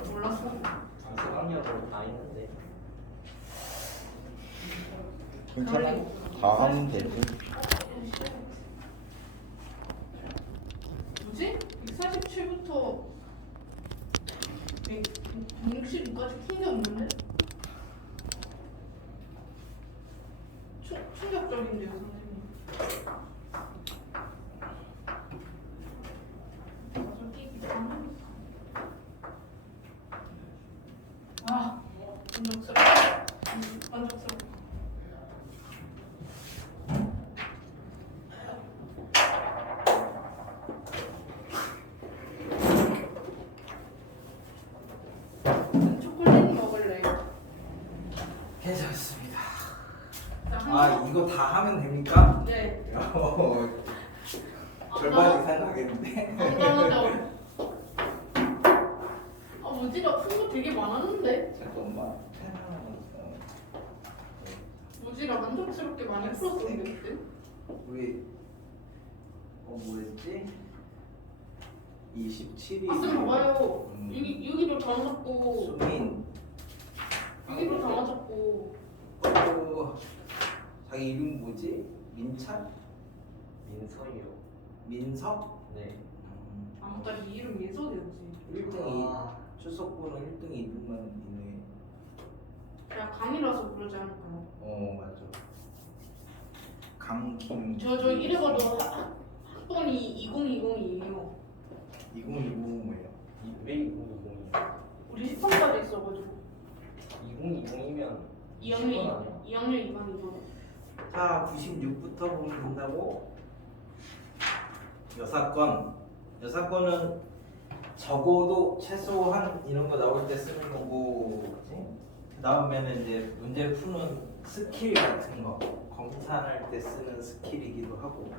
몰랐어. 수강료로 다 있는데. 괜찮아? 다 하면 되지. 뭐지? 147부터 169까지 푼 게 없는데? 충격적인데요, 선생님. 아, 만족스러워. 만족스러워. 초콜릿 먹을래. 괜찮습니다. 나 이거 다 하면 됩니까? 네. 절반 이상 가겠는데? 안전하죠. 모지가 푼 거 되게 많았는데? 잠깐만. 모지가 만족스럽게 많이 풀었었는데? 우리 뭐였지? 27일. 쌤 봐봐요. 여기도 다 맞았고, 수민. 여기도 다 맞았고. 자기 이름 뭐지? 민찬? 민서이요. 민석? 네. 맞다, 이 이름 민석이었지. 1등이 출석번호 1등 2등만 있네. 야, 강이라서 그러지 않을까요? 맞아. 강김. 저 이래가지고 학번이 2020이에요. 2020 뭐예요? 왜 2020이요? 우리 13까지 있어가지고. 2020이면 2학년 2반이죠. 자, 96부터 보면 된다고. 여사건은 적어도 최소한 이런 거 나올 때 쓰는 거고, 그 다음에는 이제 문제 푸는 스킬 같은 거 검사할 때 쓰는 스킬이기도 하고.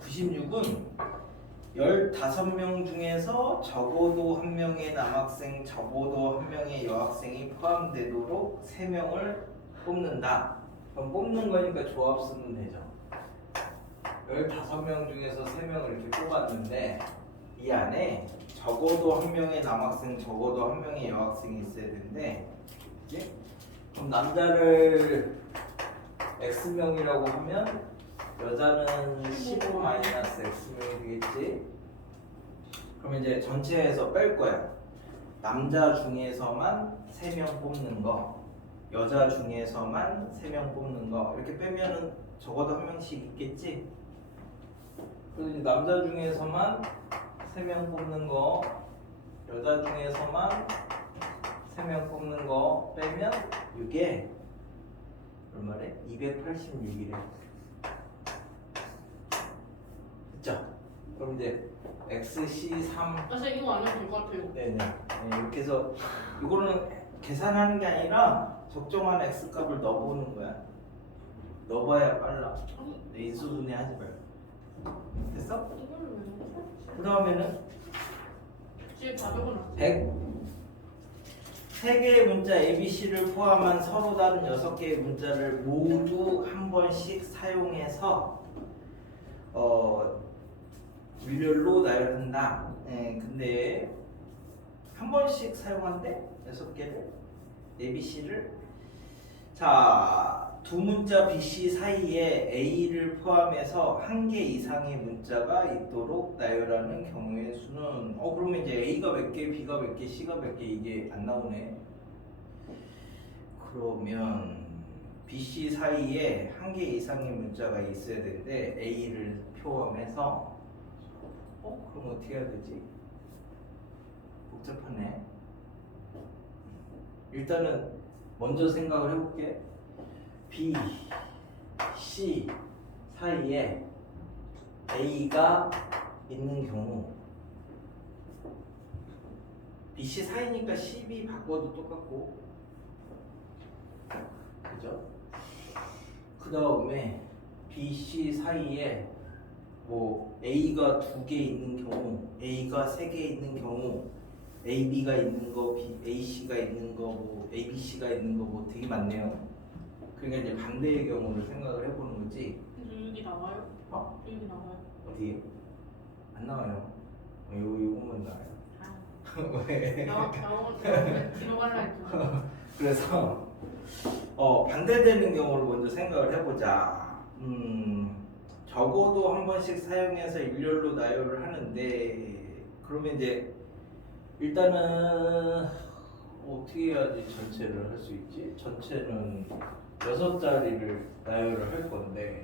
96은 15명 중에서 적어도 한 명의 남학생, 적어도 한 명의 여학생이 포함되도록 3명을 뽑는다. 그럼 뽑는 거니까 조합 쓰면 되죠. 15명 중에서 3명을 이렇게 뽑았는데 이 안에 적어도 한 명의 남학생, 적어도 한 명의 여학생이 있어야 되는데, 그치? 그럼 남자를 X명이라고 하면 여자는 15-X명이 되겠지? 그럼 이제 전체에서 뺄 거야. 남자 중에서만 3명 뽑는 거, 여자 중에서만 3명 뽑는 거, 이렇게 빼면은 적어도 한 명씩 있겠지? 그리고 이제 남자 중에서만 3명 뽑는 거, 여자 중에서만 3명 뽑는 거 빼면 이게 얼마래? 286이래. 그쵸? 그럼 이제 XC3 사실 이거 안 해도 될 것 같아요. 네네. 네, 이렇게 해서 이거는 계산하는 게 아니라 적정한 X 값을 넣어보는 거야. 넣어봐야 빨라. 인수분해 하지 말고. 됐어? 이걸 왜 넣었어? 그 다음에는 지금 다 적어놨어. 3개의 문자 ABC를 포함한 서로 다른 6개의 문자를 모두 한 번씩 사용해서 일렬로 나열한다. 근데 한 번씩 사용한대? 6개를 ABC를. 자, 두 문자 BC 사이에 A를 포함해서 1개 이상의 문자가 있도록 나열하는 경우의 수는 그러면 이제 A가 몇 개, B가 몇 개, C가 몇 개 이게 안 나오네. 그러면 BC 사이에 1개 이상의 문자가 있어야 되는데 A를 포함해서 그럼 어떻게 해야 되지? 복잡하네. 일단은 먼저 생각을 해볼게. B, C 사이에 A가 있는 경우, B, C 사이니까 C, B 바꿔도 똑같고, 그죠? 그 다음에 B, C 사이에 뭐 A가 2개 있는 경우, A가 3개 있는 경우, A, B가 있는 거, A, C가 있는 거, 뭐 A, B, C가 있는 거 뭐 되게 많네요. 그러니까 이제 반대의 경우를 생각을 해보는 거지. 근데 여기 나와요? 여기 나와요? 어디에? 안 나와요. 요것만 나와요. 아. 왜? 영어 뒤로 갈라 했잖아. 그래서 반대되는 경우를 먼저 생각을 해보자. 적어도 한 번씩 사용해서 일렬로 나열을 하는데 그러면 이제 일단은 어떻게 해야지 전체를 할 수 있지? 전체는 6자리를 나열을 할 건데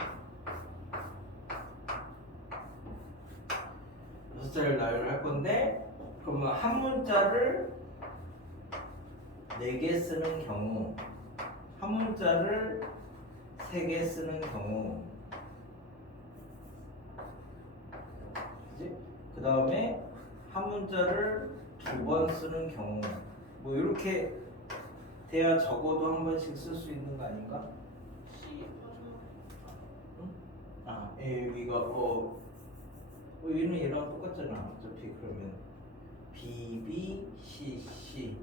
6자리를 나열을 할 건데 그러면 한 문자를 4개 쓰는 경우 한 문자를 3개 쓰는 경우 그지? 그 다음에 한 문자를 2번 쓰는 경우 뭐 이렇게 돼야 적어도 한 번씩 쓸 수 있는 거 아닌가? C 마지막. 여기가 얘는 얘랑 똑같잖아. 어차피 그러면 B, B, C, C.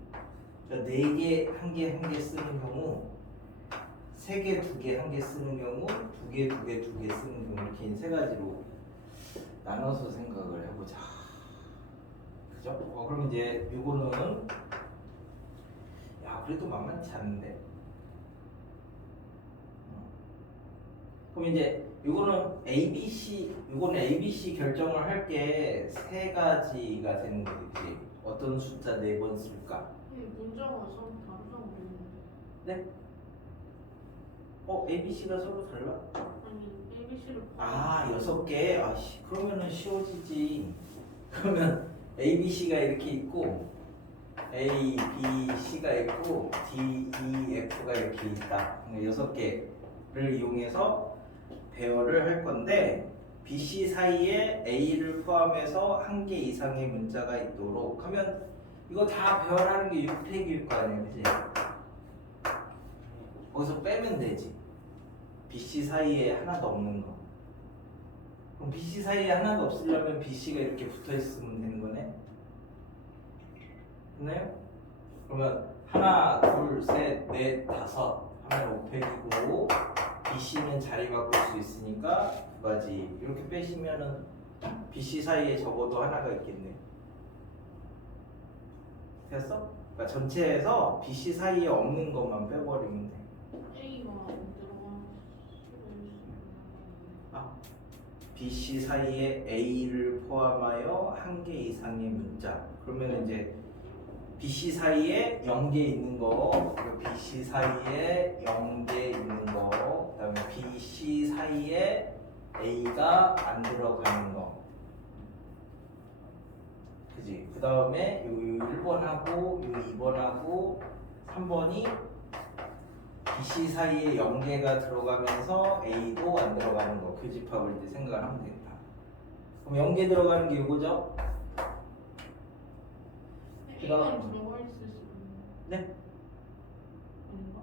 그러니까 4개, 1개, 1개 쓰는 경우, 3개, 2개, 1개 쓰는 경우, 2개, 2개, 2개 쓰는 경우 이렇게 세 가지로 나눠서 생각을 해보자. 그죠? 그럼 이제 이거는 그래도 만만치 않은데. 그럼 이제 이거는 ABC 결정을 할 게 3가지가 되는 거지. 어떤 숫자 4번 쓸까? 문자가 서로 다르다고 그랬는데. 네? ABC가 서로 달라? 아니 ABC를 6개? 그러면은 쉬워지지. 그러면 ABC가 이렇게 있고 A, B, C가 있고 D, E, F가 이렇게 있다. 6개를 이용해서 배열을 할 건데 B, C 사이에 A를 포함해서 1개 이상의 문자가 있도록 하면 이거 다 배열하는 게 6팩일 거 아니야, 그치? 거기서 빼면 되지. B, C 사이에 하나도 없는 거. 그럼 B, C 사이에 하나도 없으려면 B, C가 이렇게 붙어 있으면 되는 거네. 됐나요? 그러면 하나, 둘, 셋, 넷, 다섯 하면 5팩이고 BC는 자리 바꿀 수 있으니까 2가지 이렇게 빼시면은 BC 사이에 적어도 하나가 있겠네. 됐어? 그러니까 전체에서 BC 사이에 없는 것만 빼버리면 돼. A가 안 들어가. BC 사이에 A를 포함하여 1개 이상의 문자. 그러면 이제 BC 사이에 0개 있는 거, 그리고 BC 사이에 0개 있는 거, 그다음에 BC 사이에 A가 안 들어가는 거. 그지? 그 다음에 요 1번하고 요 2번하고 3번이 BC 사이에 0개가 들어가면서 A도 안 들어가는 거. 교집합을 이제 생각을 하면 되겠다. 그럼 0개 들어가는 게 이거죠? A만 들어가 있을 수 있는. 네? 아닌가?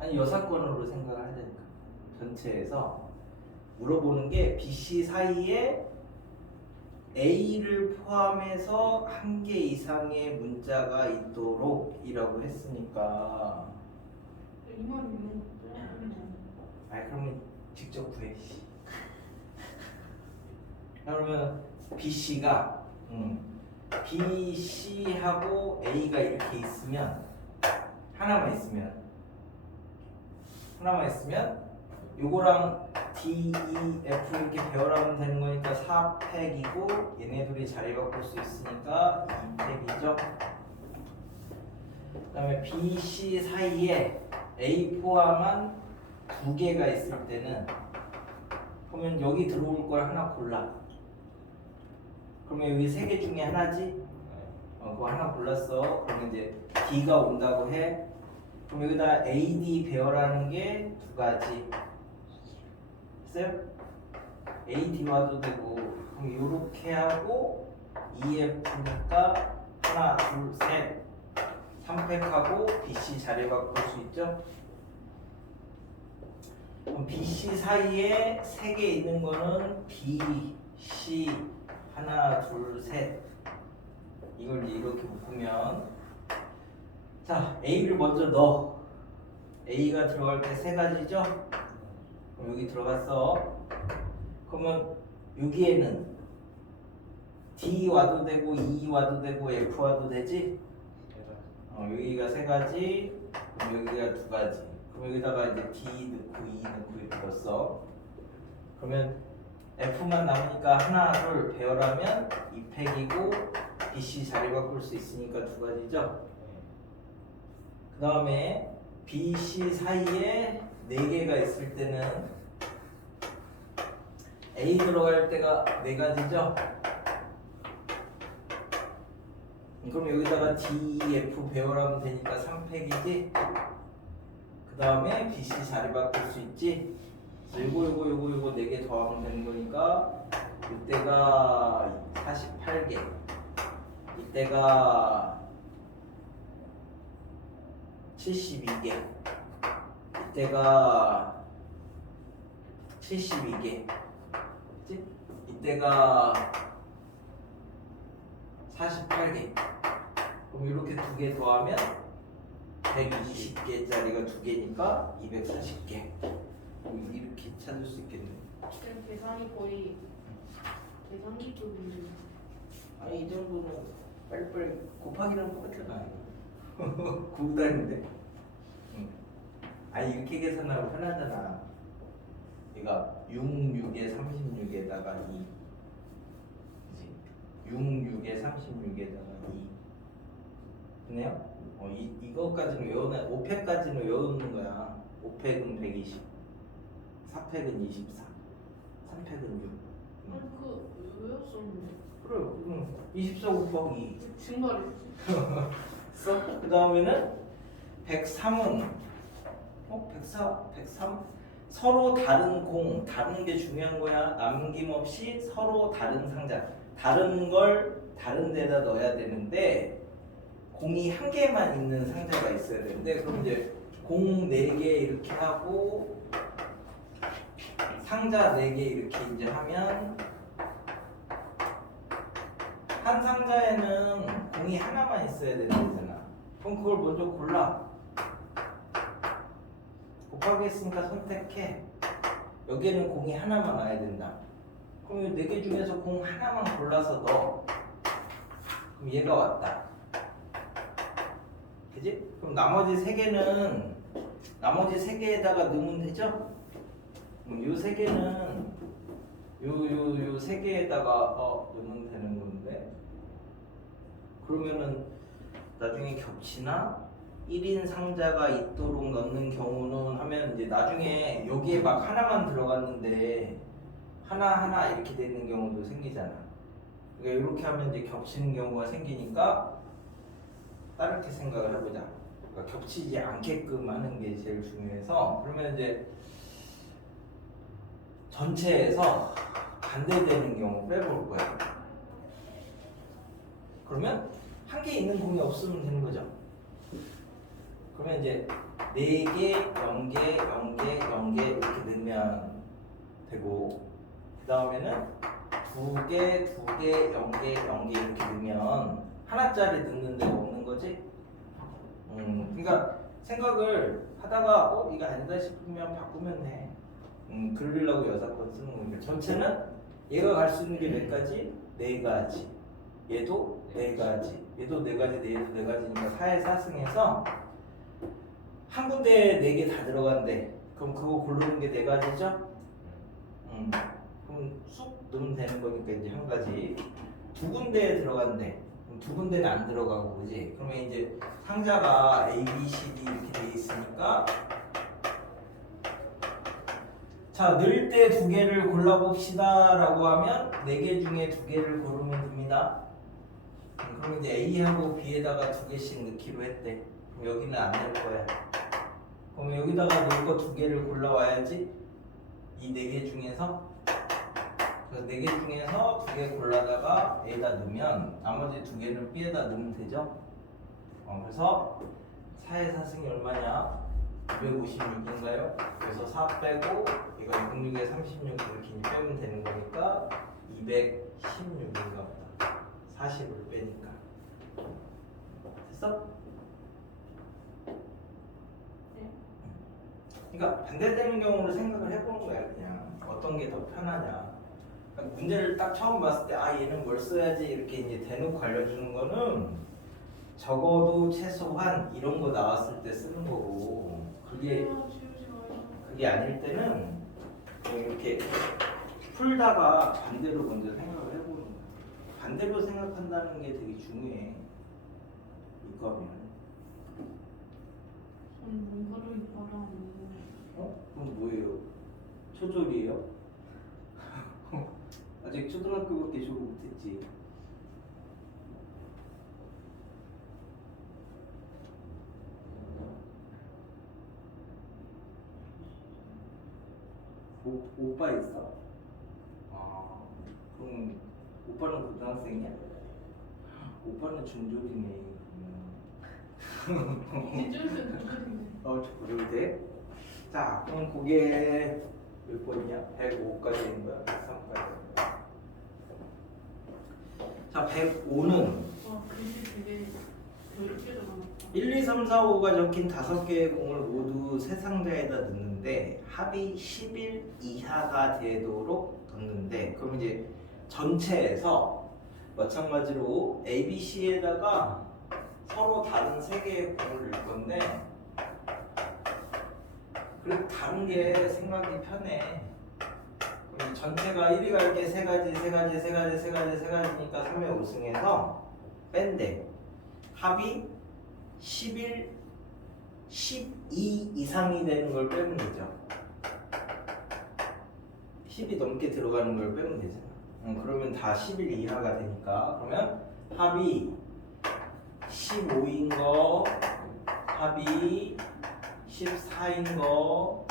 아니 여사건으로 생각을 해야 되니까 전체에서 물어보는 게 BC 사이에 A를 포함해서 1개 이상의 문자가 있도록 이라고 했으니까 이만 있는 것도. 그러면 직접 구해. 그러면 BC가 BC하고 A가 이렇게 있으면 하나만 있으면 요거랑 D, E, F 이렇게 배열하면 되는 거니까 4팩이고 얘네들이 자리 바꿀 수 있으니까 2팩이죠. 그 다음에 B, C 사이에 A 포함한 2개가 있을 때는 그러면 여기 들어올 걸 하나 골라. 그러면 여기 3개 중에 하나지? 그거 하나 골랐어. 그러면 이제 D가 온다고 해. 그럼 여기다 A, D 배열하는 게 2가지. 됐어요? A, D 와도 되고 그럼 이렇게 하고 E, F니까 하나, 둘, 셋 3팩하고 BC 자리 바꿀 수 있죠? 그럼 BC 사이에 3개 있는 거는 B, C 하나, 둘, 셋 이걸 이제 이렇게 묶으면 자 A를 먼저 넣어. A가 들어갈 때 3가지죠? 그럼 여기 들어갔어. 그러면 여기에는 D 와도 되고 E 와도 되고 F 와도 되지? 여기가 세 가지, 그럼 여기가 두 가지. 그럼 여기다가 이제 D 넣고 E 넣고 이렇게 넣었어. 그러면 F만 남으니까 하나, 둘 배열하면 2팩이고 BC 자리 바꿀 수 있으니까 두 가지죠. 그 다음에 BC 사이에 4개가 있을 때는 A 들어갈 때가 4가지죠. 그럼 여기다가 D, E, F 배열하면 되니까 3팩이지. 그 다음에 BC 자리 바꿀 수 있지. 그래서 요거 4개 더하면 되는 거니까 이때가 48개, 이때가 72개, 이때가 72개, 그치? 이때가 48개. 그럼 이렇게 2개 더하면 120개짜리가 2개니까 240개. 이렇게 찾을 수 있겠네. 그냥 계산이 거의 계산기급인데. 아니 이 정도는 빨리빨리 곱하기랑 똑같잖아. 구다인데. 아니 이렇게 계산하면 편하잖아. 얘가 6, 6에 36에다가 2. 그치? 6, 6에 36에다가 2. 됐네요? 이거까지는 외워놔. 5팩까지는 외우는 거야. 5팩은 120, 4팩은 24, 3팩은 6. 아니 그 외웠었는데. 그래, 24 곱하기 2. 증가를. 써? 그 다음에는 103은 103 서로 다른 공, 다른 게 중요한 거야. 남김없이 서로 다른 상자, 다른 걸 다른 데다 넣어야 되는데 공이 한 개만 있는 상자가 있어야 되는데 그럼 이제 공 4개 이렇게 하고 상자 4개 이렇게 이제 하면 한 상자에는 공이 하나만 있어야 되는 거잖아. 그럼 그걸 먼저 골라. 곱하기 했으니까 선택해. 여기에는 공이 하나만 와야 된다. 그럼 이 4개 중에서 공 하나만 골라서 넣어. 그럼 얘가 왔다. 그지? 그럼 나머지 3개는 나머지 3개에다가 넣으면 되죠? 요 3개는 요 3개에다가 넣으면 되는 건데 그러면은 나중에 겹치나 1인 상자가 있도록 넣는 경우는 하면 이제 나중에 여기에 막 하나만 들어갔는데 하나 이렇게 되는 경우도 생기잖아. 그러니까 이렇게 하면 이제 겹치는 경우가 생기니까 다르게 생각을 해보자. 그러니까 겹치지 않게끔 하는 게 제일 중요해서 그러면 이제 전체에서 반대되는 경우 빼볼 거야. 그러면 한 개 있는 공이 없으면 되는 거죠. 그러면 이제 4개, 0개, 0개, 0개 이렇게 넣으면 되고 그 다음에는 2개, 2개, 0개, 0개 이렇게 넣으면 하나짜리 넣는 데가 없는 거지. 그러니까 생각을 하다가 이거 아니다 싶으면 바꾸면 돼. 그러려고 6번 쓰는 거니까 전체는 얘가 갈 수 있는 게 몇 가지? 4가지. 얘도 4가지. 얘도 4가지, 얘도 4가지니까 4에 4승해서 한 군데에 4개 다 들어간대. 그럼 그거 고르는 게 4가지죠? 그럼 쑥 넣으면 되는 거니까 이제 한 가지. 2군데에 들어간대. 그럼 2군데는 안 들어가고 그지? 그러면 이제 상자가 A, B, C, D 이렇게 돼 있으니까 자, 넣을 때 2개를 골라봅시다 라고 하면 4개 중에 2개를 고르면 됩니다. 그럼 이제 A하고 B에다가 2개씩 넣기로 했대. 그럼 여기는 안 넣을 거야. 그럼 여기다가 넣을 거 2개를 골라와야지. 이 4개 중에서 그래서 4개 중에서 2개 골라다가 A에다 넣으면 나머지 2개는 B에다 넣으면 되죠. 그래서 4의 4승이 얼마냐? 256인가요? 그래서 4 빼고 이거 66에 36 이렇게 빼면 되는 거니까 216인가 보다. 40을 빼니까. 됐어? 네. 그러니까 반대되는 경우로 생각을 해보는 거야. 그냥 어떤 게 더 편하냐. 그러니까 문제를 딱 처음 봤을 때 아 얘는 뭘 써야지 이렇게 이제 대놓고 알려주는 거는 적어도 최소한 이런 거 나왔을 때 쓰는 거고 그게 아닐 때는 이렇게 풀다가 반대로 먼저 생각을 해보는 거야. 반대로 생각한다는 게 되게 중요해. 이과면. 저는 문서를 이과라니. 그럼 뭐예요? 초졸이에요? 아직 초등학교밖에 졸업 못했지. 오빠 있어? 아, 그럼 오빠는 고등학생이야? 오빠는 중졸이네. 기준은 기준인데. 그래도 돼? 자, 그럼 그게 몇 번이야? 105까지 있는 거야? 103까지. 자, 105는 와 글씨 되게 넓게 적어놨다. 1, 2, 3, 4, 5가 적힌 5개의 공을 모두 세 상자에다 넣는데 합이 10일 이하가 되도록 넣는데 그럼 이제 전체에서 마찬가지로 A, B, C에다가 서로 다른 3개의 공을 넣을 건데 그래도 다른 게 생각이 편해. 그럼 전체가 1위 갈게 3가지, 3가지, 3가지, 3가지, 3가지니까 3회 5승에서 뺀대. 합이 11, 12 이상이 되는 걸 빼면 되죠. 10이 넘게 들어가는 걸 빼면 되잖아. 그러면 다 11 이하가 되니까 그러면 합이 15인 거, 합이 14인 거,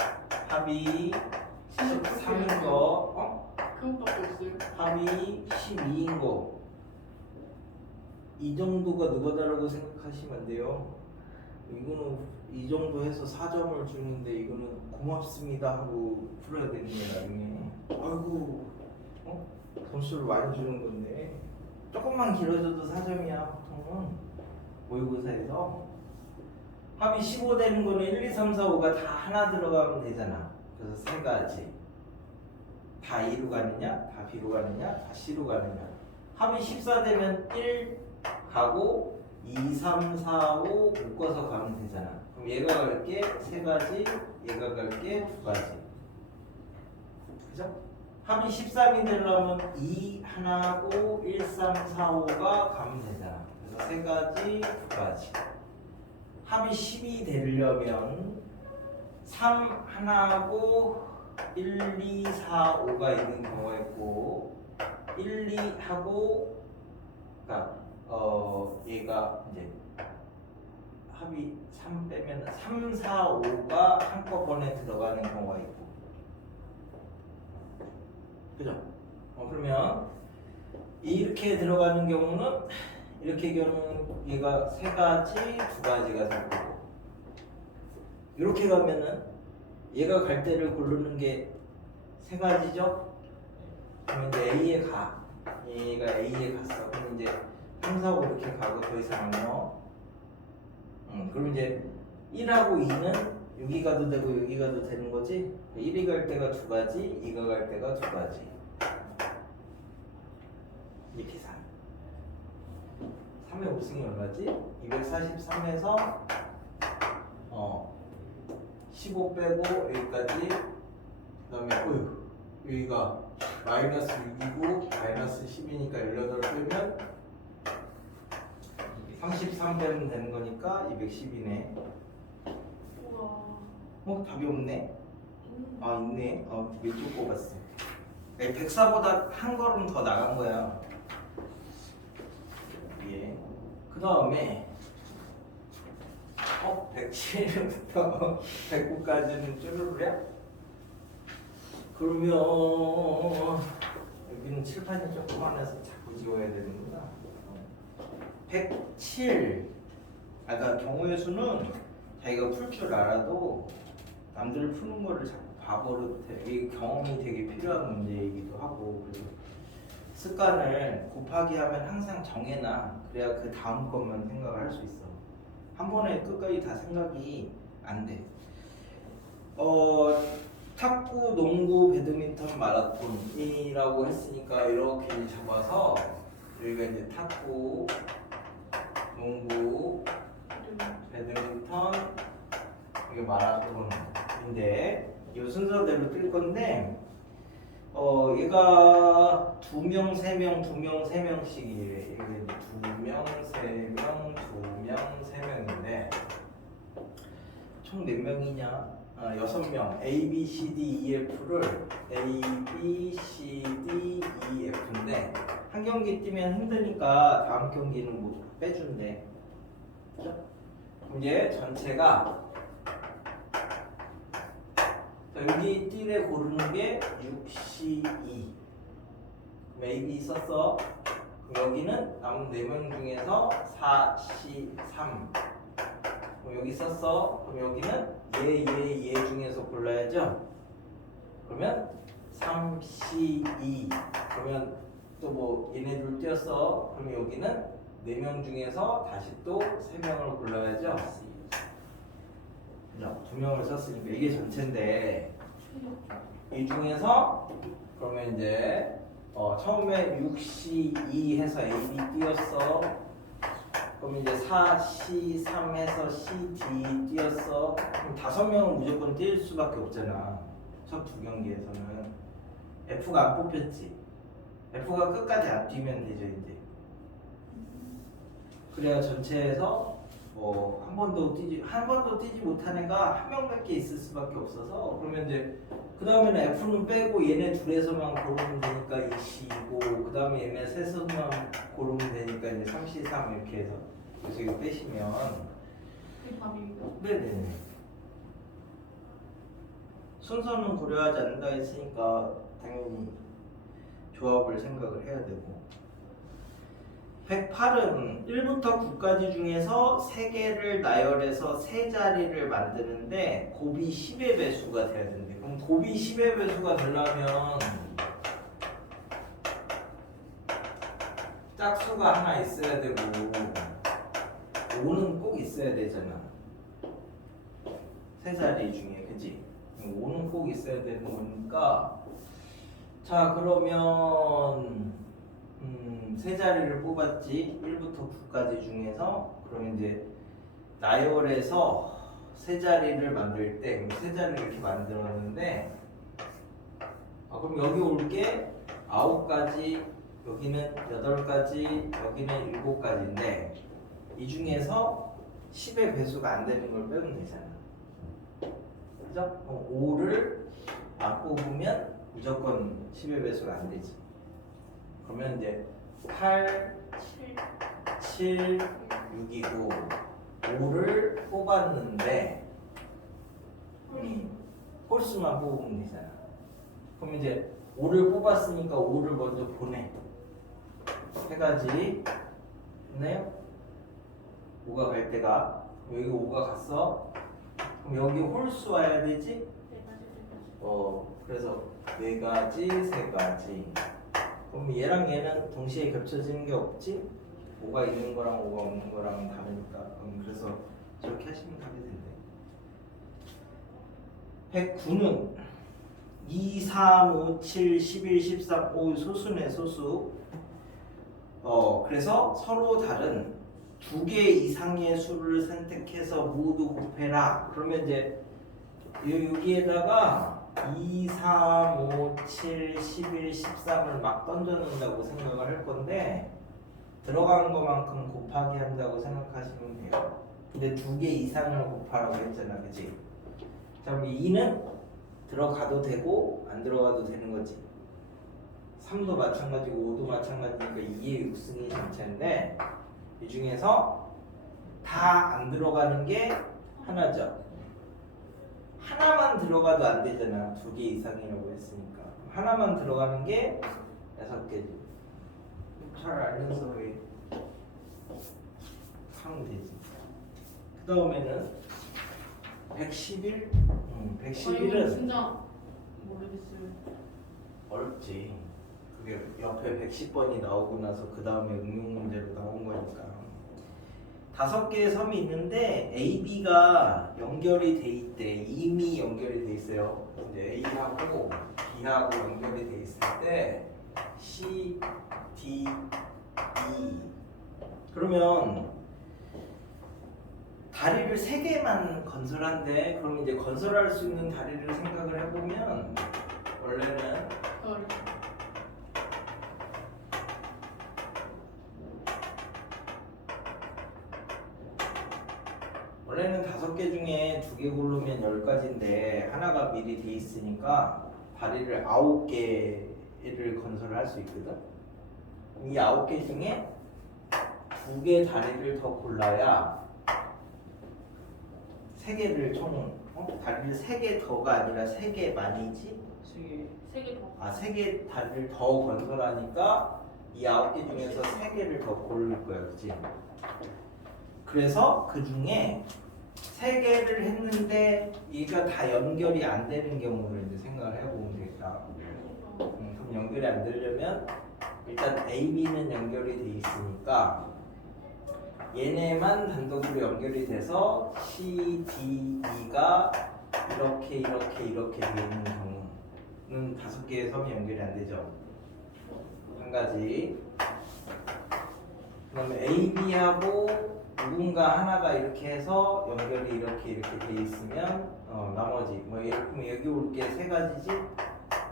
합이 13인 거, 그것밖에 없어요. 합이 12인 거. 이 정도가 누가다라고 생각하시면 안 돼요. 이거는 이 정도 해서 4점을 주는데 이거는 고맙습니다 하고 풀어야 되는 게 나중에. 아이고, 점수를 많이 주는 건데 조금만 길어져도 4점이야 보통은 모의고사에서. 합이 15 되는 거는 1, 2, 3, 4, 5가 다 하나 들어가면 되잖아. 그래서 3가지. 다 2로 가느냐, 다 B로 가느냐, 다 C로 가느냐. 합이 14 되면 1 가고 2, 3, 4, 5 묶어서 가면 되잖아. 그럼 얘가 갈게 3가지, 얘가 갈게 2가지. 그죠? 합이 13이 되려면 2 하나고 1, 3, 4, 5가 가면 되잖아. 그래서 3가지, 2가지. 합이 10이 되려면 3 하나고 1, 2, 4, 5가 있는 경우가 있고 1, 2 하고 그러니까 얘가 이제 합이 3 빼면 3, 4, 5가 한꺼번에 들어가는 경우가 있고 그죠? 그러면 이렇게 들어가는 경우는 이렇게 경우는 얘가 3가지, 2가지가 될 거고 이렇게 가면은 얘가 갈 때를 고르는 게 3가지죠? 그러면 이제 A에 가. 얘가 A에 갔어. 그럼 이제 3, 4, 5 이렇게 가고 더 이상은요. 그럼 이제 1하고 2는 여기 가도 되고 여기 가도 되는 거지? 1이 갈 때가 2가지, 2가 갈 때가 2가지. 이 계산. 3의 5승이 얼마지? 243에서 15 빼고 여기까지 그 다음에 여기가 마이너스 6이고 마이너스 10이니까 18 빼면 33 빼면 되는 거니까 210이네. 우와. 답이 없네. 있네. 왼쪽 뽑았어. 104보다 한 걸음 더 나간 거야. 예. 그 다음에 107부터 109까지는 쭈루루야? 그러면 여기는 칠판이 조그만해서 자꾸 지워야 되는구나. 107 그러니까 경우의 수는 자기가 풀 줄 알아도 남들 푸는 거를 자꾸 봐버릇 해. 이 경험이 되게 필요한 문제이기도 하고 그리고 습관을 곱하기 하면 항상 정해놔. 그래야 그 다음 것만 생각을 할 수 있어. 한 번에 끝까지 다 생각이 안 돼. 탁구, 농구, 배드민턴, 마라톤이라고 했으니까 이렇게 잡아서 여기가 이제 탁구, 농구, 배드민턴, 이게 마라톤인데 이 순서대로 뜰 건데 얘가 2명, 3명, 2명, 3명씩이래. 이게 2명, 3명, 2명, 3명인데 총 몇 명이냐? 6명. A, B, C, D, E, F를 A, B, C, D, E, F인데 한 경기 뛰면 힘드니까 다음 경기는 뭐 빼준대. 그죠? 그럼 얘 전체가 여기 띠에 고르는 게 6C2. 그럼 A, B 썼어. 그럼 여기는 남은 4명 중에서 4C3. 그럼 여기 썼어. 그럼 여기는 얘 중에서 골라야죠. 그러면 3C2. 그러면 또 뭐 얘네들 띄었어. 그럼 여기는 4명 중에서 다시 또 3명을 골라야죠. 그죠? 2명을 썼으니까 이게 전체인데 이 중에서 그러면 이제 처음에 6C2 해서 AB 띄었어. 그럼 이제 4C3 해서 CD 띄었어. 그럼 5명은 무조건 뛸 수밖에 없잖아. 첫 2경기에서는 F가 안 뽑혔지. F가 끝까지 안 뛰면 되죠 이제. 그래야 전체에서 한 번도 뛰지 못한 애가 한 명밖에 있을 수밖에 없어서 그러면 이제 그 다음에는 F는 빼고 얘네 둘에서만 고르면 되니까 2C이고 그 다음에 얘네 셋에서만 고르면 되니까 이제 3C3 이렇게 해서 그래서 이거 빼시면 그게 답입니다. 네네네 순서는 고려하지 않는다 했으니까 당연히 조합을 생각을 해야 되고 108은 1부터 9까지 중에서 3개를 나열해서 3자리를 만드는데 곱이 10의 배수가 돼야 된대. 그럼 곱이 10의 배수가 되려면 짝수가 하나 있어야 되고 5는 꼭 있어야 되잖아. 3자리 중에 그치? 5는 꼭 있어야 되는 거니까 자 그러면 3자리를 뽑았지 1부터 9까지 중에서 그러면 이제 나열해서 3자리를 만들 때 그럼 3자리를 이렇게 만들었는데 그럼 여기 올 게 9가지 여기는 8가지 여기는 7가지인데 이 중에서 10의 배수가 안 되는 걸 빼면 되잖아. 그죠? 5를 안 뽑으면 무조건 10의 배수가 안 되지. 그러면 이제 8, 7, 6이고 5를 뽑았는데 홀수만 뽑으면 되잖아. 그럼 이제 5를 뽑았으니까 5를 먼저 보내. 해가지 됐나요? 5가 갈 때가 여기 5가 갔어. 그럼 여기 홀수 와야 되지? 그래서 4가지, 3가지. 그럼 얘랑 얘는 동시에 겹쳐지는 게 없지? 5가 있는 거랑 5가 없는 거랑 다르니까. 그래서 저렇게 하시면 답이 된대. 109는 2, 3, 5, 7, 11, 13, 5 소수네 소수. 그래서 서로 다른 2개 이상의 수를 선택해서 모두 곱해라. 그러면 이제 여기에다가 2, 3, 5, 7, 11, 13을 막 던져놓는다고 생각을 할 건데 들어가는 것만큼 곱하기 한다고 생각하시면 돼요. 근데 2개 이상을 곱하라고 했잖아, 그치? 자, 그럼 2는 들어가도 되고 안 들어가도 되는 거지. 3도 마찬가지고 5도 마찬가지니까 2의 6승이 전체인데 이 중에서 다 안 들어가는 게 하나죠. 하나만 들어가도 안 되잖아. 2개 이상이라고 했으니까. 하나만 들어가는 게 6개지. 잘 알면서 왜 하면 되지. 그 다음에는 111. 111은 진짜 모르겠어요. 어렵지. 그게 옆에 110번이 나오고 나서 그 다음에 응용 문제로 나온 거니까. 5개의 섬이 있는데 A, B가 연결이 돼 있대. 이미 연결이 돼 있어요. 이제 A하고 B하고 연결이 돼 있을 때 C, D, E. 그러면 다리를 3개만 건설한대. 그럼 이제 건설할 수 있는 다리를 생각을 해보면 원래는 원래는 5개 중에 2개 고르면 10가지인데 하나가 미리 돼 있으니까 다리를 9개를 건설할 수 있거든. 이 9개 중에 2개 다리를 더 골라야 3개를 다리를 3개 더가 아니라 3개만이지? 3개 더. 3개 다리를 더 건설하니까 이 9개 중에서 3개를 더 고를 거야, 그치? 그래서 그 중에 3개를 했는데 얘가 다 연결이 안 되는 경우를 이제 생각을 해보면 되겠다. 그럼 연결이 안 되려면 일단 A, B는 연결이 돼 있으니까 얘네만 단독으로 연결이 돼서 C, D, E가 이렇게 돼 있는 경우는 5개의 섬이 연결이 안 되죠. 한 가지. 그다음에 A, B하고 누군가 하나가 이렇게 해서 연결이 이렇게 돼 있으면 나머지 뭐 여기 올 게 3가지지.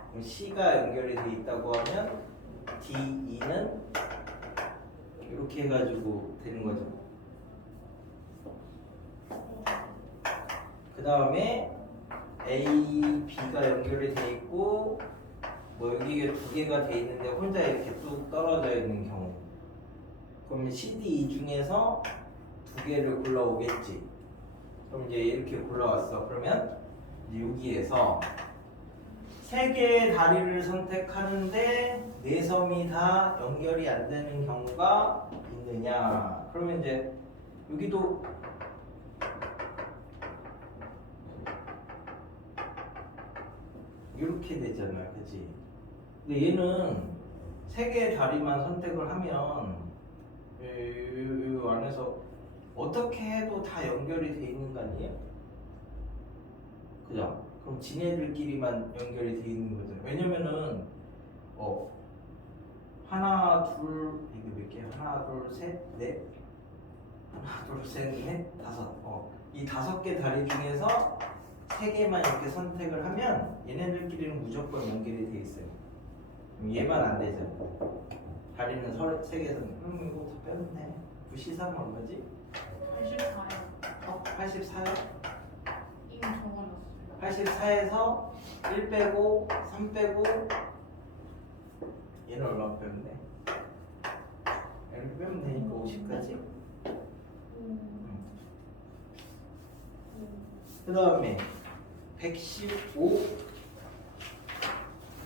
그럼 C가 연결이 돼 있다고 하면 D, E는 이렇게 해가지고 되는 거죠. 그 다음에 A, B가 연결이 돼 있고 뭐 여기에 2개가 돼 있는데 혼자 이렇게 뚝 떨어져 있는 경우. 그러면 C, D, E 중에서 2개를 골라오겠지. 그럼 이제 이렇게 골라왔어. 그러면 이제 여기에서 3개의 다리를 선택하는데 4섬이 다 연결이 안 되는 경우가 있느냐. 그러면 이제 여기도 이렇게 되잖아요, 그치? 근데 얘는 3개의 다리만 선택을 하면 이 안에서 어떻게 해도 다 연결이 돼 있는 거 아니에요? 그죠? 그럼 지네들끼리만 연결이 돼 있는 거죠. 왜냐면은 하나, 둘, 이게 몇 개? 하나, 둘, 셋, 넷. 하나, 둘, 셋, 넷, 5. 이 5개 다리 중에서 3개만 이렇게 선택을 하면 얘네들끼리는 무조건 연결이 돼 있어요. 얘만 안 되죠. 다리는 3개에서 이거 다 빼면 93 얼마지? 84요. 84요? 이미 적어놨어요. 84에서 1 빼고 3 빼고 얘는 얼마 빼면 돼? 이렇게 빼면 되니까 50까지. 그 다음에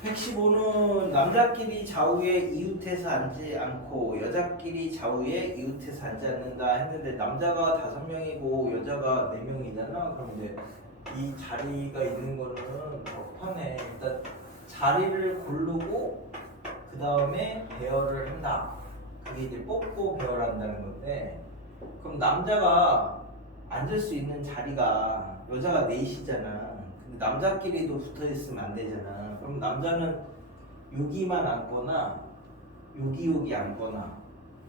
115는 남자끼리 좌우에 이웃해서 앉지 않고 여자끼리 좌우에 이웃해서 앉지 않는다 했는데 남자가 5명이고 여자가 4명이잖아. 그럼 이제 이 자리가 있는 거는 더 편해. 일단 자리를 고르고 그 다음에 배열을 한다. 그게 이제 뽑고 배열한다는 건데, 그럼 남자가 앉을 수 있는 자리가 여자가 4이잖아. 근데 남자끼리도 붙어 있으면 안 되잖아. 그럼 남자는 여기만 앉거나 여기 앉거나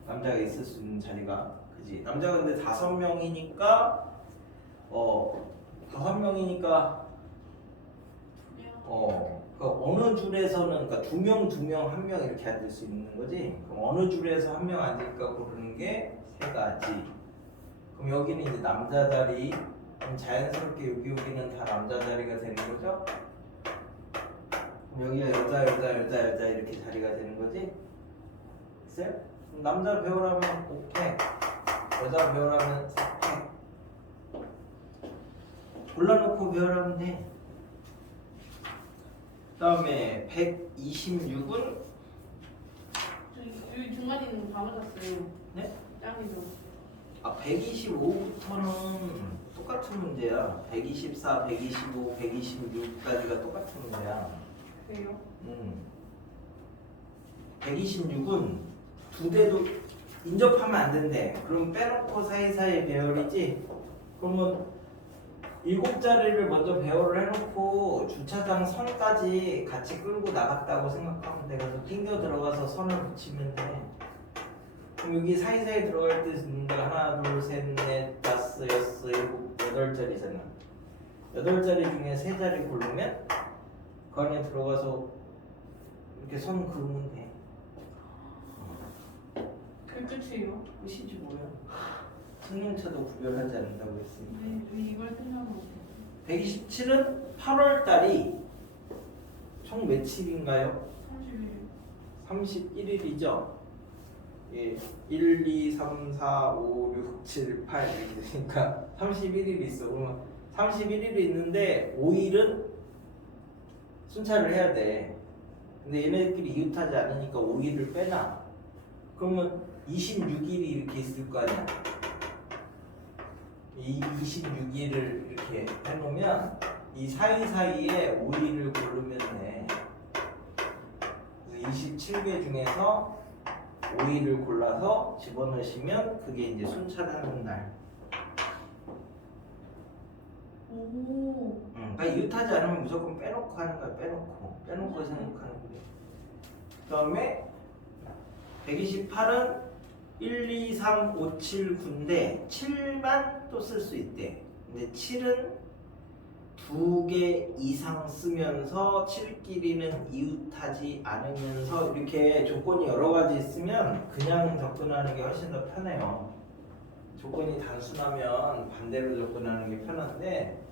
남자가 있을 수 있는 자리가, 그지? 남자가 근데 5명이니까 5명이니까 그 어느 줄에서는, 그러니까 2명, 1명 이렇게 앉을 수 있는 거지. 그럼 어느 줄에서 1명 앉을까 고르는 게 3가지. 그럼 여기는 이제 남자 자리. 그럼 자연스럽게 여기는 다 남자 자리가 되는 거죠. 그럼 여기가 여자 이렇게 자리가 되는 거지. 됐어요? 그럼 남자 배우라면 5팩, 여자 배우라면 4팩. 골라놓고 배우라면 돼. 그 다음에 126은 여기 중간에 있는 거 다 맞았어요. 네? 짱이죠. 125부터는 똑같은 문제야. 124, 125, 126까지가 똑같은 문제야. 그래요? 126은 2대도 인접하면 안 된대. 그럼 빼놓고 사이사이 배열이지. 그러면 7자리를 먼저 배열을 해놓고 주차장 선까지 같이 끌고 나갔다고 생각하면 돼. 그래서 낑겨 들어가서 선을 붙이면 돼. 그럼 여기 사이사이 들어갈 때 있는 데가 하나, 둘, 셋, 넷, 다섯, 여섯, 일곱, 8자리잖아. 8자리 중에 3자리 고르면 그 안에 들어가서 이렇게 선 그으면 돼. 그 끝이에요? 끝이지 뭐야. 승용차도 구별하지 않는다고 했으니까. 왜 이걸 생각을 못해? 127은 8월 달이 총 며칠인가요? 31일. 31일이죠. 예, 1, 2, 3, 4, 5, 6, 7, 8 이렇게 되니까 31일이 있어. 그러면 31일이 있는데 5일은 순찰을 해야 돼. 근데 얘네들끼리 이웃하지 않으니까 5일을 빼놔. 그러면 26일이 이렇게 있을 거 아니야. 이 26일을 이렇게 해놓으면 이 사이사이에 5일을 고르면 돼. 그래서 27개 중에서 5일을 골라서 집어넣으시면 그게 이제 순찰하는 날. 오. 그러니까 이웃하지 않으면 무조건 빼놓고 하는 거야. 빼놓고 생각하는 거야. 그다음에 128은 1, 2, 3, 5, 7, 9인데 7만 또 쓸 수 있대. 근데 7은 2개 이상 쓰면서 7끼리는 이웃하지 않으면서 이렇게 조건이 여러 가지 있으면 그냥 접근하는 게 훨씬 더 편해요. 조건이 단순하면 반대로 접근하는 게 편한데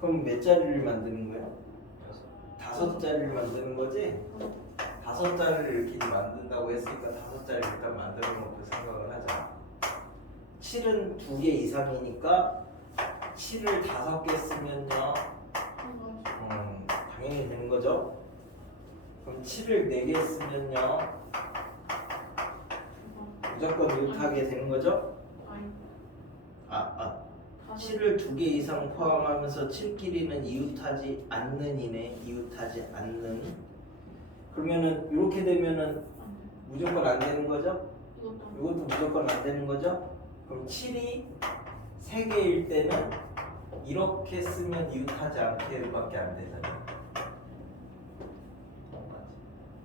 그럼 몇 자리를 만드는 거예요? 5자리를 만드는 거지? 5자리를 이렇게 만든다고 했으니까 5자리 일단 만들어 놓고 생각을 하자. 7은 2개 이상이니까 7을 5개 쓰면요 당연히 되는 거죠. 그럼 7을 4개 쓰면요 무조건 이웃하게 되는 거죠. 아니. 7을 2개 이상 포함하면서 7끼리는 이웃하지 않는 이네. 이웃하지 않는. 그러면은 이렇게 되면은 무조건 안 되는 거죠. 이것도 무조건 안 되는 거죠. 그럼 7이 3개일 때는 이렇게 쓰면 이웃하지 않게밖에 안 되잖아요.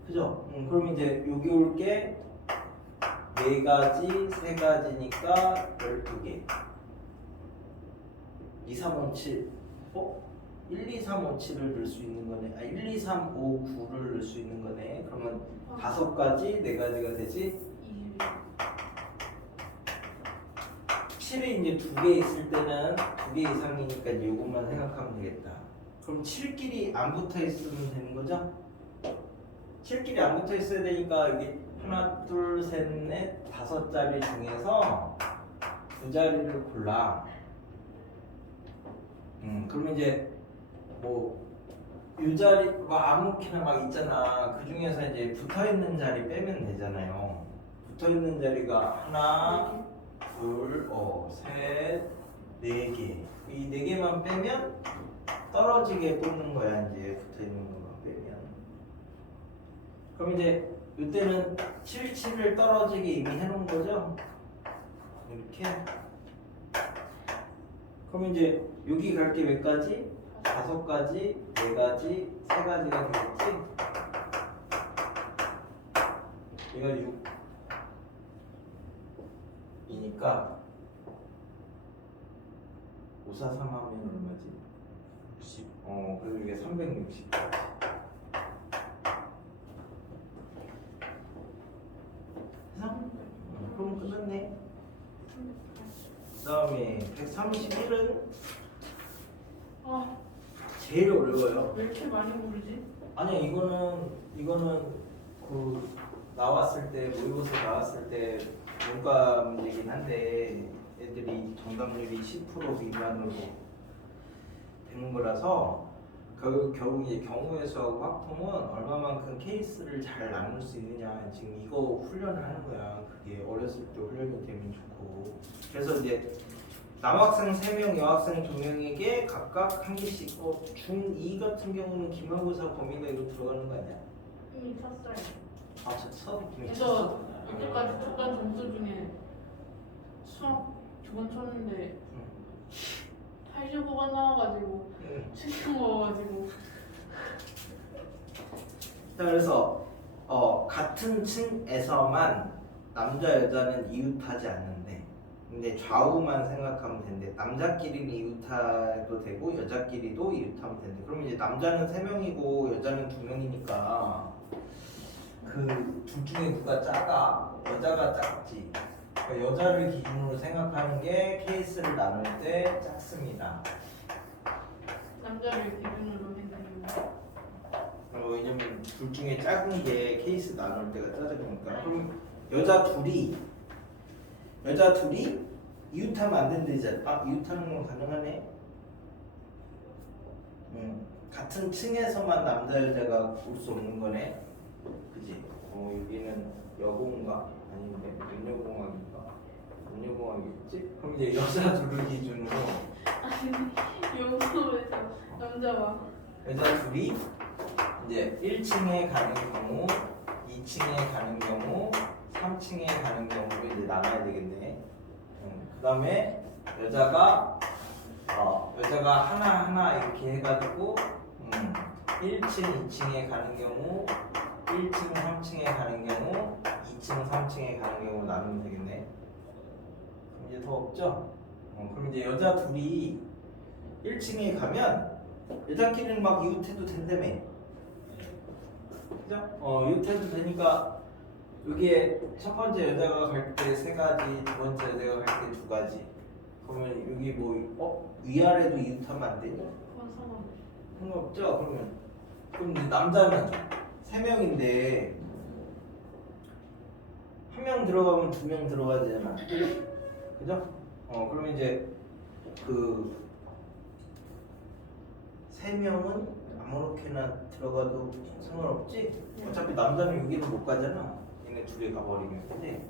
그죠? 그럼 이제 여기 올 게 4가지, 3가지니까 12개. 2, 3, 5, 7. 1, 2, 3, 5, 7을 넣을 수 있는 거네. 1, 2, 3, 5, 9를 넣을 수 있는 거네. 그러면 5가지, 4가지가 되지? 7이 이제 2개 있을 때는 2개 이상이니까 이것만 생각하면 되겠다. 그럼 7끼리 안 붙어 있으면 되는 거죠? 7끼리 안 붙어 있어야 되니까 이게 하나, 둘, 셋, 넷, 5자리 중에서 2자리를 골라. 그러면 이제 뭐 이 자리 뭐 아무렇게나 막 있잖아. 그 중에서 이제 붙어 있는 자리 빼면 되잖아요. 붙어 있는 자리가 하나, 둘, 셋, 4개. 이 4개만 빼면 떨어지게 뽑는 거야. 이제 붙어 있는 것만 빼면. 그럼 이제 이때는 7, 7을 떨어지게 이미 해놓은 거죠. 이렇게. 그럼 이제 여기 갈 게 몇 가지? 5가지, 4가지, 3가지가 되겠지? 얘가 6이니까 5, 4, 3 하면 얼마지? 60. 그리고 이게 360까지. 그럼 끝났네. 그 다음에 131은 제일 어려워요. 왜 이렇게 많이 모르지? 아니야, 이거는 그 나왔을 때 모의고사 나왔을 때 문과 문제긴 한데 애들이 정답률이 10% 미만으로 되는 거라서 결국 이제 경우의 수하고 확통은 얼마만큼 케이스를 잘 나눌 수 있느냐 지금 이거 훈련을 하는 거야. 그게 어렸을 때 훈련이 되면 좋고. 그래서 이제 남학생 3명, 여학생 2명에게 각각 한 개씩. 중2 같은 경우는 기말고사 범위가 이거 들어가는 거 아니야? 이미 쳤어요. 저 수업이 이미 그래서 쳤어? 이때까지 쳤던 점수 중에 수학 두 번 쳤는데 85가 나와가지고 충격 먹어가지고. 자, 그래서 같은 층에서만 남자 여자는 이웃하지 않는데, 근데 좌우만 생각하면 되는데 남자끼리는 이웃해도 되고 여자끼리도 이웃하면 되는데, 그러면 이제 남자는 3명이고 여자는 2명이니까 그 둘 중에 누가 작아? 여자가 작지. 그러니까 여자를 기준으로 생각하는 게 케이스를 나눌 때 작습니다. 남자를 기준으로 해가지고. 왜냐면 둘 중에 작은 게 케이스 나눌 때가 짜증나니까. 그럼 여자 둘이 이웃하면 안 된대잖아. 아, 이웃하는 건 가능하네. 같은 층에서만 남자 여자가 올 수 없는 거네. 그지? 여기는 여공가 아닌데 문여공학인가? 문여공학이겠지? 그럼 이제 여자 둘을 기준으로 아니 영수에서 남자와 여자 둘이 이제 1층에 가는 경우, 2층에 가는 경우, 3층에 가는 경우로 이제 나눠야 되겠네. 그 다음에 여자가 하나 이렇게 해가지고 1층, 2층에 가는 경우, 1층, 3층에 가는 경우, 2층, 3층에 가는 경우 나누면 되겠네. 그럼 이제 더 없죠? 그럼 이제 여자 둘이 1층에 가면 여자끼리는 막 이웃해도 된다며. 그죠? 이웃해도 되니까 여기에 첫 번째 여자가 갈 때 3가지, 두 번째 여자가 갈 때 2가지. 그러면 여기 뭐 위아래도 이웃하면 안 되니? 그건 상관없어. 상관없죠? 그럼 이제 남자는 3명인데 1명 들어가면 2명 들어가야 되잖아. 그죠? 그러면 이제 그 3명은 아무렇게나 들어가도 상관없지? 어차피 남자는 여기는 못 가잖아. 얘네 둘이 가버리면. 근데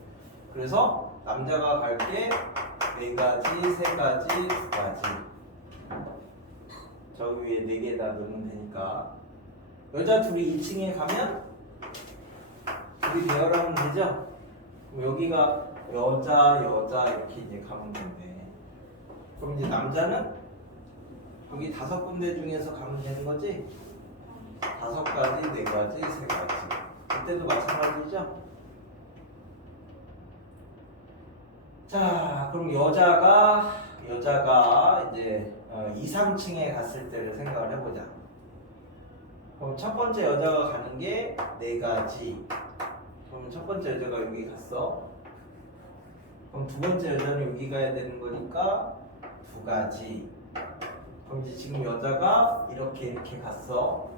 그래서 남자가 갈 게 4가지, 3가지, 2가지. 저 위에 4개다 넣으면 되니까. 여자 둘이 2층에 가면 둘이 배열하면 되죠? 그럼 여기가 여자 이렇게 이제 가면 된대. 그럼 이제 남자는 여기 5군데 중에서 가면 되는 거지? 5가지, 4가지, 3가지. 그때도 마찬가지죠? 자, 그럼 여자가 이제 2, 3층에 갔을 때를 생각을 해보자. 그럼 첫 번째 여자가 가는 게 4가지. 그럼 첫 번째 여자가 여기 갔어. 그럼 두 번째 여자는 여기 가야 되는 거니까 2가지. 그럼 이제 지금 여자가 이렇게 갔어.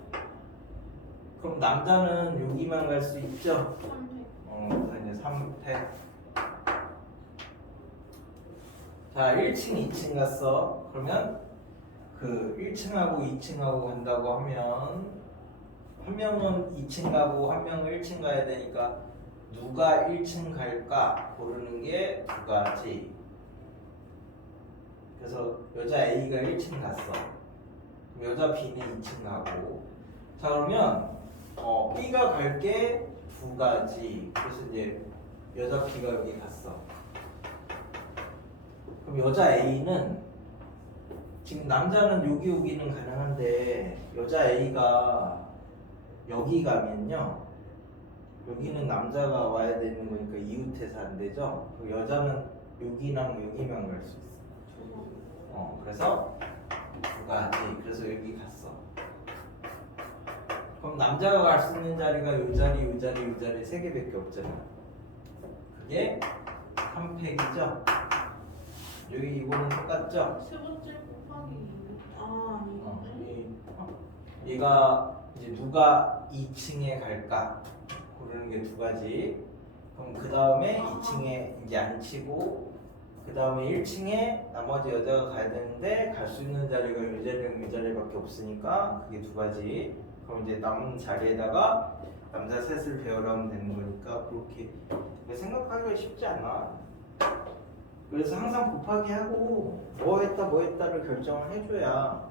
그럼 남자는 여기만 갈 수 있죠? 3회. 그래서 이제 3패. 자, 1층, 2층 갔어. 그러면 그 1층하고 2층하고 간다고 하면 한 명은 2층 가고 한 명은 1층 가야 되니까 누가 1층 갈까 고르는 게 2가지. 그래서 여자 A가 1층 갔어. 그럼 여자 B는 2층 가고. 자, 그러면 B가 갈 게 2가지. 그래서 이제 여자 B가 여기 갔어. 그럼 여자 A는 지금 남자는 여기 오기는 가능한데 여자 A가 여기 가면요, 여기는 남자가 와야 되는 거니까 이웃해서 안 되죠. 그 여자는 여기랑 여기만 갈 수 있어. 그래서 2가지. 그래서 여기 갔어. 그럼 남자가 갈 수 있는 자리가 요 자리, 요 자리, 요 자리 3개밖에 없잖아. 그게 3팩이죠. 여기 이거는 똑같죠? 세 번째 곱하기. 아니. 얘가 이제 누가 2층에 갈까 고르는 게 2가지. 그럼 그 다음에 2층에 이제 안 치고 그 다음에 1층에 나머지 여자가 가야 되는데 갈 수 있는 자리가 이 자리랑 이 자리밖에 없으니까 그게 2가지. 그럼 이제 남은 자리에다가 남자 셋을 배열하면 되는 거니까 그렇게 생각하기가 쉽지 않아. 그래서 항상 곱하기 하고 뭐 했다를 결정을 해줘야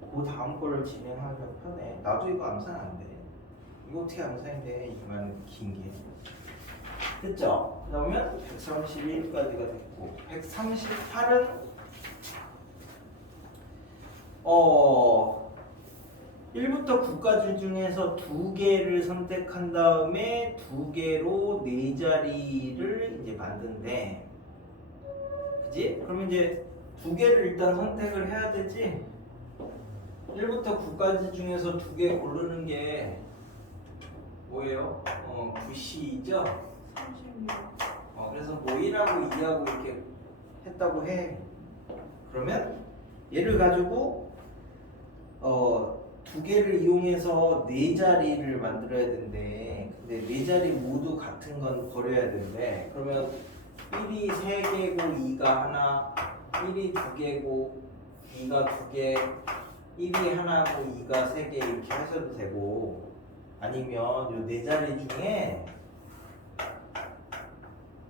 그 다음 거를 진행하기가 편해. 나도 이거 암산 안 돼. 이거 어떻게 암산이 돼? 이만 긴 게. 됐죠? 그러면 131까지가 됐고 138은 1부터 9까지 중에서 2개를 선택한 다음에 2개로 4자리를 이제 만든대. 그지? 그러면 이제 2개를 일단 선택을 해야 되지. 1부터 9까지 중에서 2개 고르는 게 뭐예요? 9C죠? 36. 그래서 뭐 1하고 2하고 이렇게 했다고 해. 그러면 얘를 가지고 2개를 이용해서 4자리를 만들어야 된대. 근데 4자리 모두 같은 건 버려야 된대. 그러면 1이 3개고 2가 하나, 1이 2개고 2가 2개, 1이 하나고 2가 3개 이렇게 하셔도 되고, 아니면 요 4자리 중에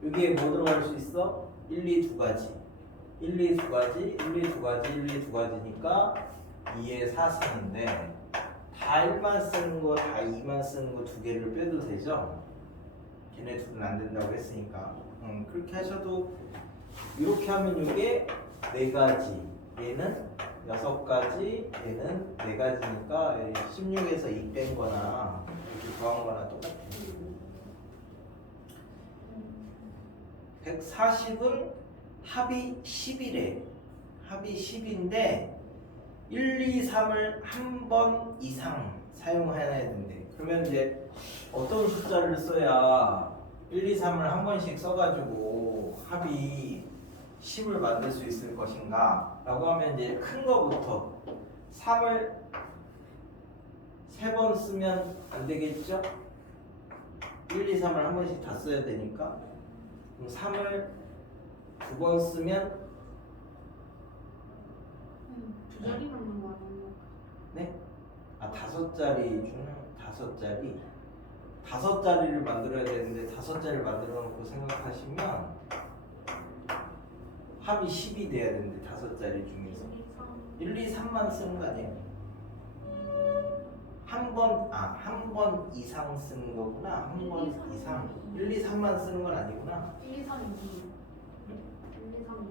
여기에 뭐 들어갈 수 있어? 1, 2, 2가지 1, 2, 2가지 1, 2, 2가지 1, 2, 2가지니까 2에 4승인데 다 1만 쓰는 거 다 2만 쓰는 거 2개를 빼도 되죠? 걔네 둘은 안 된다고 했으니까 그렇게 하셔도 이렇게 하면 이게 4가지 얘는 6가지 얘는 4가지니까 16에서 2 뺀 거나 이렇게 구한 거나 똑같아요. 140은 합이 10이래. 합이 10인데 1, 2, 3을 한 번 이상 사용해야 된대. 그러면 이제 어떤 숫자를 써야 1, 2, 3을 한 번씩 써가지고 합이 10을 만들 수 있을 것인가 라고 하면 이제 큰 거부터 3을 3번 쓰면 안 되겠죠? 1, 2, 3을 한 번씩 다 써야 되니까 그럼 3을 2번 쓰면 2자리 남는 거 아니에요? 네? 5자리 중에 5자리 5자리를 만들어야 되는데 5자리를 만들어 놓고 생각하시면 합이 10이 돼야 되는데 5자리 중에서 1, 2, 3만 쓰는 거 아니에요? 한 번 이상 쓰는 거구나. 한 번 이상 1, 2, 3만 쓰는 건 아니구나. 1, 2, 3, 2. 1, 2, 3, 2.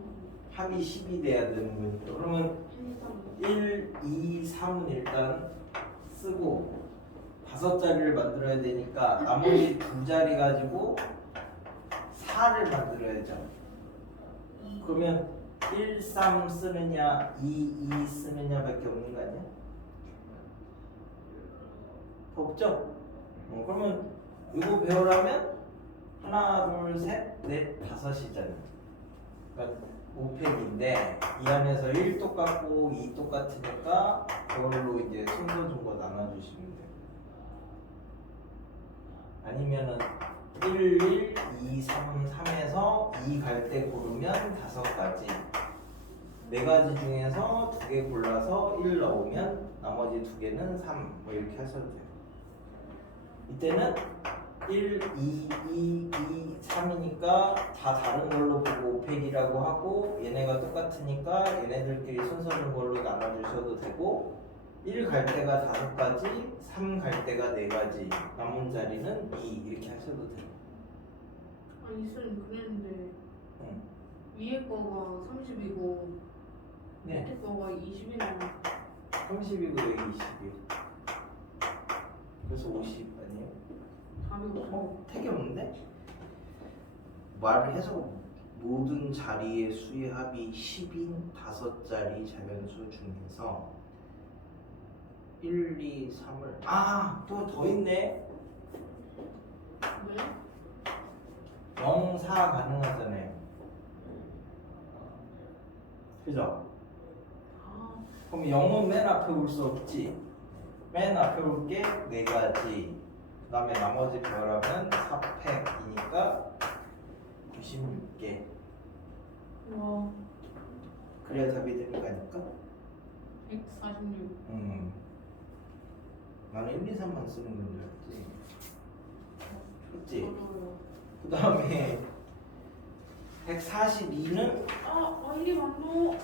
합이 10이 돼야 되는 거니까 그러면 1, 2, 3, 2. 1, 2, 3은 일단 쓰고 5자리를 만들어야 되니까 나머지 2자리 가지고 4를 만들어야죠. 그러면 1, 3 쓰느냐 2, 2 쓰느냐 밖에 없는 거 아니야? 없죠? 그러면 이거 배우려면 하나, 둘, 셋, 넷, 5이잖아요. 그러니까 5팩인데 이 안에서 1 똑같고 2 똑같으니까 그걸로 이제 순서 준거 나눠주시면 돼요. 아니면은 1, 1, 2, 3, 3에서 2 갈 때 고르면 5가지 4가지 중에서 2개 골라서 1 넣으면 나머지 2개는 3 뭐 이렇게 하셔도 돼요. 이때는 1, 2, 2, 2, 3이니까 다 다른 걸로 보고 5팩이라고 하고 얘네가 똑같으니까 얘네들끼리 순서 준 걸로 나눠주셔도 되고 1 갈 때가 5가지 3 갈 때가 4가지 남은 자리는 2 이렇게 하셔도 돼요. 아니 쌤 그랬는데 응. 위에 거가 30이고 네. 밑에 거가 20이나 30이고 여기 20이요. 그래서 50 아니에요? 답이 없어. 택이 없는데? 말을 해서 모든 자리의 수의 합이 10인 5자리 자연수 중에서 1, 2, 3을 또 더 있네. 왜? 0, 4 가능하잖아요. 그죠? 아, 그럼 0은 맨 앞에 올 수 없지. 맨 앞에 올 게 4가지. 그 다음에 나머지 별하면 4팩이니까 96개. 와, 그래야 답이 되는 거니까. 146. 나는 1, 2, 3만 쓰는 건 줄 알았지. 그렇지? 어려워요. 그 다음에 142는 1, 2, 만도.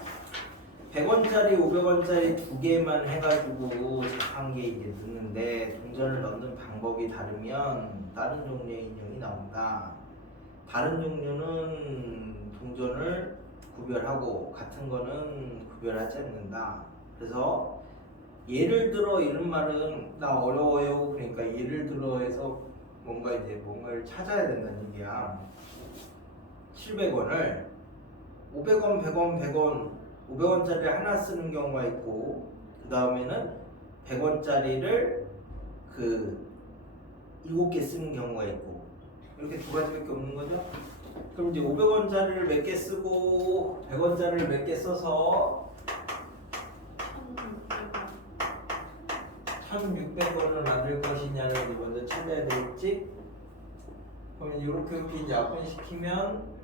100원짜리, 500원짜리 2개만 해가지고 한 개 이제 넣는데 동전을 넣는 방법이 다르면 다른 종류의 인형이 나온다. 다른 종류는 동전을 구별하고 같은 거는 구별하지 않는다. 그래서 예를 들어 이런 말은 나 어려워요. 그러니까 예를 들어 해서 뭔가 이제 뭔가를 찾아야 된다는 얘기야. 700원을 500원, 100원, 100원, 500원짜리 하나 쓰는 경우가 있고 그 다음에는 100원짜리를 그 7개 쓰는 경우가 있고 이렇게 두 가지밖에 없는 거죠. 그럼 이제 500원짜리를 몇 개 쓰고 100원짜리를 몇 개 써서 1600원을 만들 것이냐를 이제 먼저 찾아야 되겠지. 그러면 이렇게 이제 약분시키면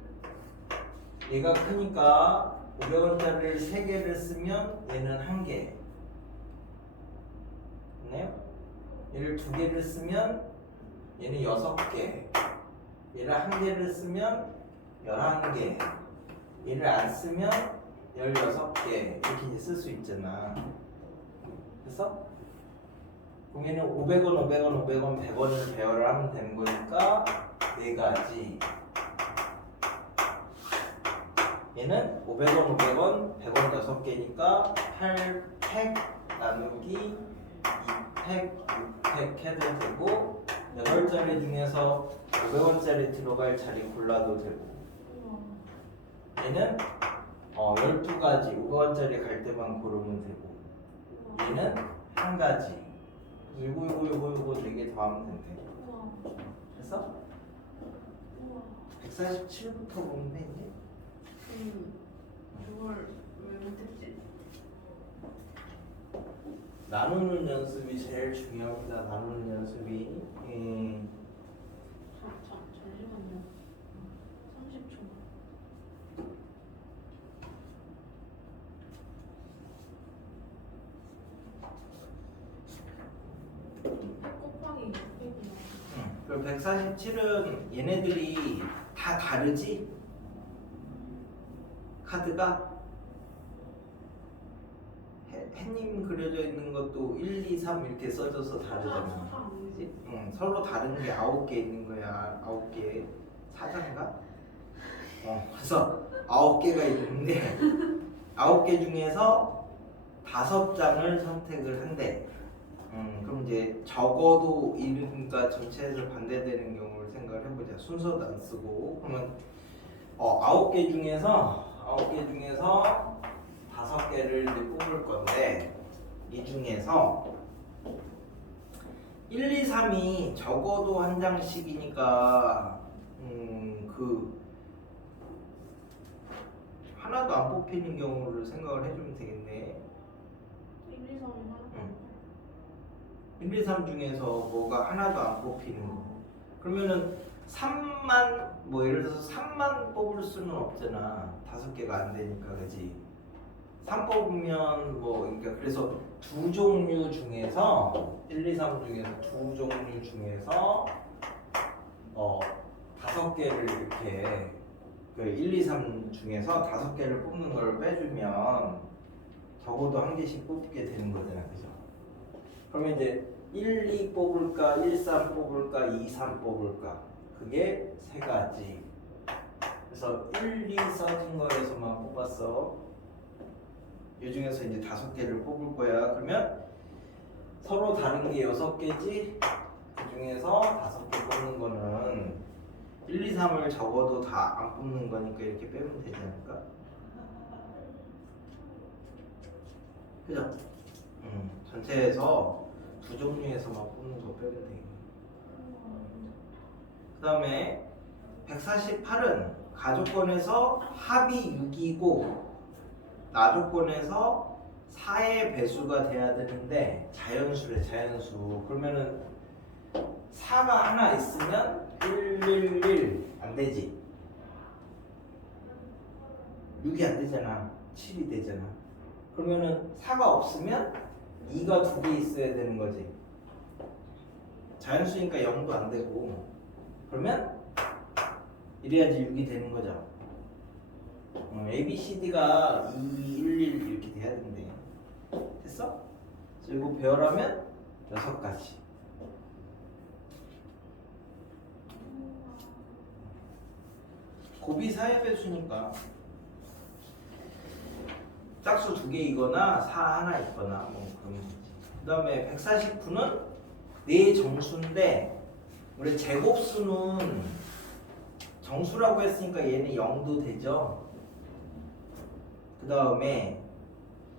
얘가 크니까 500원짜리를 3개를 쓰면 얘는 1개. 맞나요? 얘를 2개를 쓰면 얘는 6개. 얘를 1개를 쓰면 11개. 얘를 안 쓰면 16개. 이렇게 쓸 수 있잖아. 그래서 그럼 얘는 500원, 500원, 500원, 100원을 배열을 하면 되는 거니까 4가지. 얘는 500원, 500원, 100원 6개니까 8팩 나누기 2팩, 6팩 해도 되고 8자리 중에서 500원짜리 들어갈 자리 골라도 되고 얘는 12가지 500원짜리 갈 때만 고르면 되고 얘는 1가지. 그래서 요거 4개 더하면 된대. 그래서 147부터 보면 돼 이제. 그걸 왜 못했지? 나누는 연습이 제일 중요합니다. 나누는 연습이. 잠시만요. 30초. 곱하기 600이요. 그럼 147은 얘네들이 다 다르지? 카드가 해님 그려져 있는 것도 1, 2, 3 이렇게 써져서 다르잖아. 그지? 서로 다른 게 9개 있는 거야. 9개. 4장인가? 그래서 9개가 있는데 9개 중에서 5장을 선택을 한대. 그럼 이제 적어도 이름과 전체에서 반대되는 경우를 생각을 해보자. 순서도 안 쓰고 그러면 9개 중에서 5개를 이제 뽑을 건데 이 중에서 1, 2, 3이 적어도 한 장씩이니까 그 하나도 안 뽑히는 경우를 생각을 해주면 되겠네. 1, 2, 3이 하나. 1, 2, 3 중에서 뭐가 하나도 안 뽑히는 거. 그러면은 3만 뭐 예를 들어서 3만 뽑을 수는 없잖아. 5개가 안 되니까 그지. 3 뽑으면 뭐 그러니까 그래서 두 종류 중에서 1, 2, 3 중에서 두 종류 중에서 5개를 이렇게 그 1, 2, 3 중에서 5개를 뽑는 걸 빼주면 적어도 한 개씩 뽑게 되는 거잖아. 그죠? 그러면 이제 1, 2 뽑을까, 1, 3 뽑을까, 2, 3 뽑을까? 그게 3가지. 그래서 1, 2 써진 거에서만 뽑았어. 이 중에서 이제 5개를 뽑을 거야. 그러면 서로 다른 게 6개지? 그 중에서 5개 뽑는 거는 1, 2, 3을 적어도 다 안 뽑는 거니까 이렇게 빼면 되지 않을까? 그죠? 전체에서 두 종류에서만 뽑는 거 빼면 되겠네. 그 다음에 148은 가족권에서 합이 6이고 나조건에서 4의 배수가 돼야 되는데 자연수래. 자연수. 그러면은 4가 하나 있으면 111 안 되지. 6이 안 되잖아. 7이 되잖아. 그러면은 4가 없으면 2가 2개 있어야 되는 거지. 자연수니까 0도 안 되고. 그러면 이래야지 6이 되는 거죠. A, B, C, D가 2, 1, 1 이렇게 돼야 된대. 됐어? 그래서 이거 배열하면 6가지. 곱이 4의 배수니까 짝수 2개이거나 4 하나 있거나 뭐 그런 거지. 그 다음에 149는 4정수인데 우리 제곱수는 정수라고 했으니까 얘는 0도 되죠. 그 다음에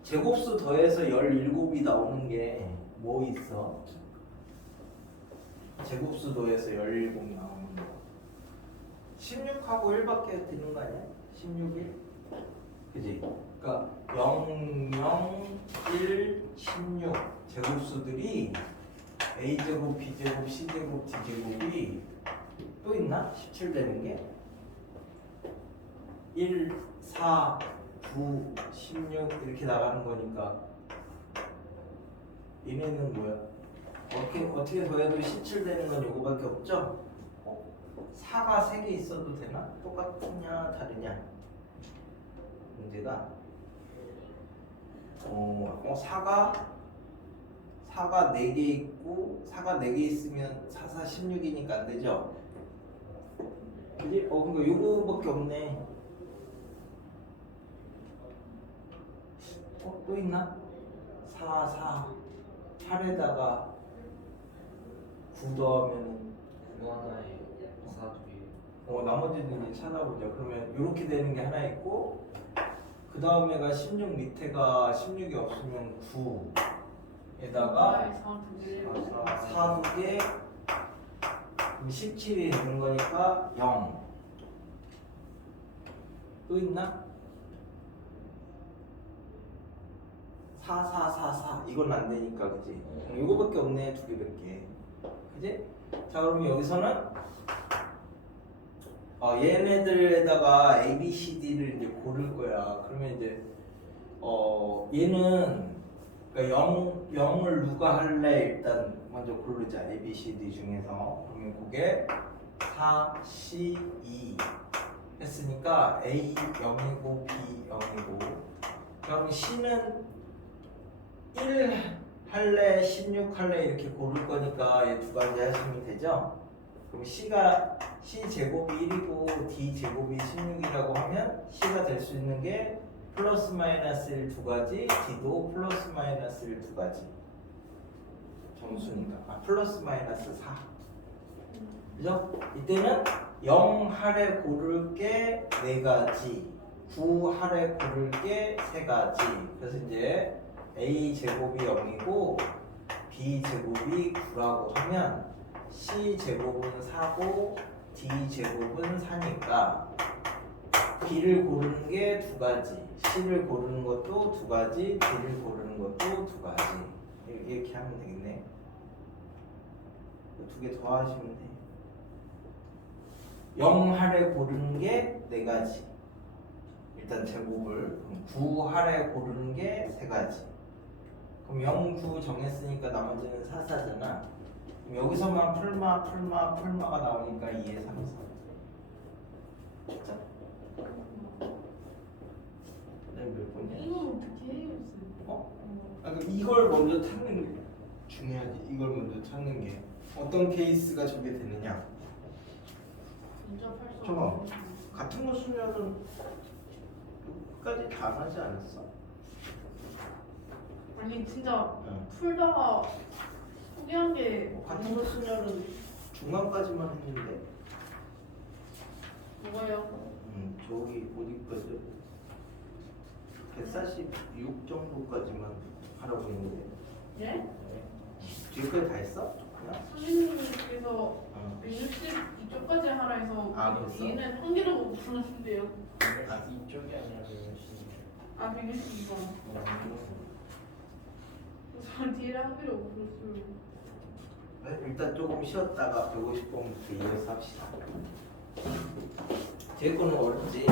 제곱수 더해서 17이 나오는 게 뭐 있어? 제곱수 더해서 17 나오는 거 16하고 1밖에 되는 거 아니야? 16, 1? 그지? 그러니까 0, 0, 1, 16 제곱수들이 A제곱, B제곱, C제곱, D제곱이 또 있나? 17 되는 게? 1, 4, 9, 16 이렇게 나가는 거니까 얘네는 뭐야? 어떻게 더해도 17 되는 건 요거밖에 없죠? 4가 3개 있어도 되나? 똑같으냐 다르냐? 문제가 4가 4개 있고 4가 4개 있으면 4, 4, 16이니까 안 되죠? 그지? 그러니까 요거밖에 없네. 또 있나? 4, 4 8에다가 9 더하면은 그거 하나에 4 2개. 나머지는 이제 찾아보자. 그러면 이렇게 되는 게 하나 있고 그 다음에가 16 밑에가 16이 없으면 9에다가 4 2개 17이 되는 거니까 0. 또 있나? 4, 4, 4, 4 이건 안 되니까 그지? 이거밖에 없네. 2개밖에. 그지? 자 그러면 여기서는 얘네들에다가 A, B, C, D를 이제 고를 거야. 그러면 이제 얘는 그러니까 0을 누가 할래? 일단 먼저 고르자. A, B, C, D 중에서. 그러면 그게 4, C, 2 했으니까 A 0이고 B 0이고 그럼 C는 1 할래? 16 할래? 이렇게 고를 거니까 얘 두 가지 하시면 되죠? 그럼 C 제곱이 1이고 D 제곱이 16이라고 하면 C가 될 수 있는 게 플러스 마이너스 1 두 가지, D도 플러스 마이너스 1 두 가지 정수니까 플러스 마이너스 4 그죠? 이때는 0 할에 고를 게 4가지 9 할에 고를 게 3가지 그래서 이제 A 제곱이 0이고 B 제곱이 9라고 하면 C 제곱은 4고 D 제곱은 4니까 B를 고르는 게 2가지 C를 고르는 것도 2가지 D를 고르는 것도 2가지 이렇게 하면 되겠네. 2개 더 하시면 돼. 0 할에 고르는 게 4가지 일단 제곱을 9 할에 고르는 게 3가지 그럼 0, 9 정했으니까 나머지는 4, 4잖아. 여기서만 풀마가 나오니까 2에 3, 4. 진짜? 몇 번이야? 이거 어떻게 해요? 그럼 이걸 먼저 찾는 게 중요하지. 이걸 먼저 찾는 게 어떤 케이스가 저게 되느냐. 잠깐만. 같은 거 쓰면은 끝까지 다 안 하지 않았어? 아니 진짜 응. 풀다가 포기한 게 같은 거 쓰면은 중간까지만 했는데. 뭐가요? 저기 어디 거죠? 146 정도까지만 하라고 했는데. 예? 뒤에까지 다 했어? 그냥? 선생님께서 160 이쪽까지 하라 해서 그랬어? 얘는 한 개도 못 풀었는데요. 이쪽이 아니라 그것이. 162번. 저 뒤에 한 개도 못 풀었어요. 일단 조금 쉬었다가 150번부터 이어서 합시다. 뒤에 거는 어렵지?